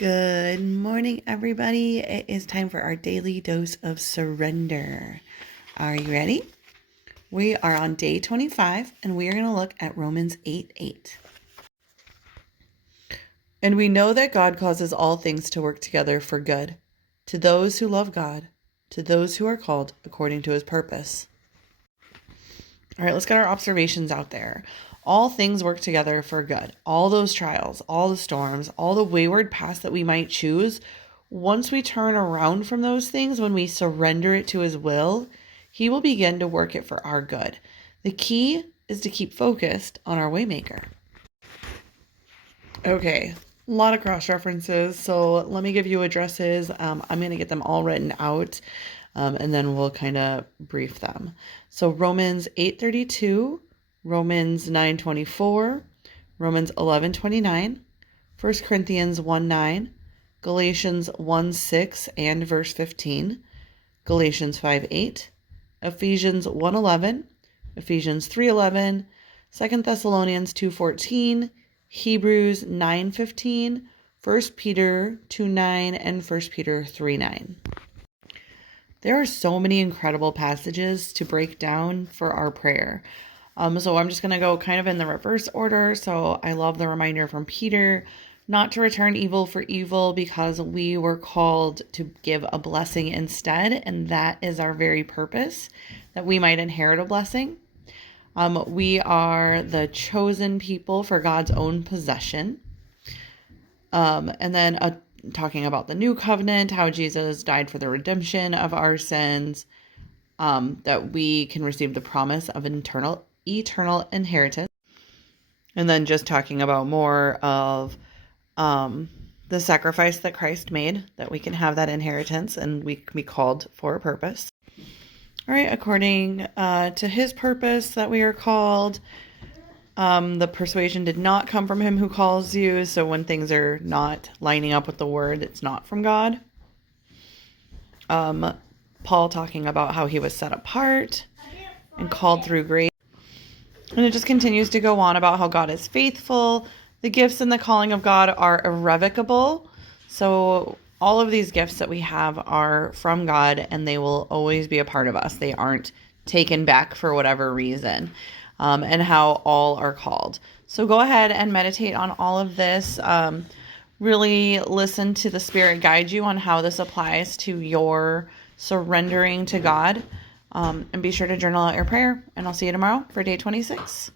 Good morning, everybody. It is time for our daily dose of surrender. Are you ready? We are on day 25, and we are going to look at Romans 8:8. And we know that God causes all things to work together for good, to those who love God, to those who are called according to his purpose. All right, let's get our observations out there. All things work together for good. All those trials, all the storms, all the wayward paths that we might choose, once we turn around from those things, when we surrender it to his will, he will begin to work it for our good. The key is to keep focused on our waymaker. Okay, a lot of cross references, so let me give you addresses. I'm going to get them all written out, and then we'll kind of brief them. So Romans 8:32, Romans 9:24, Romans 11:29, 1 Corinthians 1:9, Galatians 1:6 and verse 15, Galatians 5:8, Ephesians 1:11, Ephesians 3:11, 2 Thessalonians 2:14, Hebrews 9:15, 1 Peter 2:9, and 1 Peter 3:9. There are so many incredible passages to break down for our prayer. So I'm just going to go kind of in the reverse order. So I love the reminder from Peter not to return evil for evil, because we were called to give a blessing instead. And that is our very purpose, that we might inherit a blessing. We are the chosen people for God's own possession. And then talking about the new covenant, how Jesus died for the redemption of our sins, that we can receive the promise of an eternal inheritance. And then just talking about more of the sacrifice that Christ made, that we can have that inheritance and we can be called for a purpose. All right, according to his purpose that we are called. The persuasion did not come from him who calls you. So when things are not lining up with the word, it's not from God. Paul talking about how he was set apart and called through grace. And it just continues to go on about how God is faithful. The gifts and the calling of God are irrevocable. So all of these gifts that we have are from God, and they will always be a part of us. They aren't taken back for whatever reason. And how all are called. So go ahead and meditate on all of this. Really listen to the Spirit guide you on how this applies to your surrendering to God. And be sure to journal out your prayer. And I'll see you tomorrow for day 26.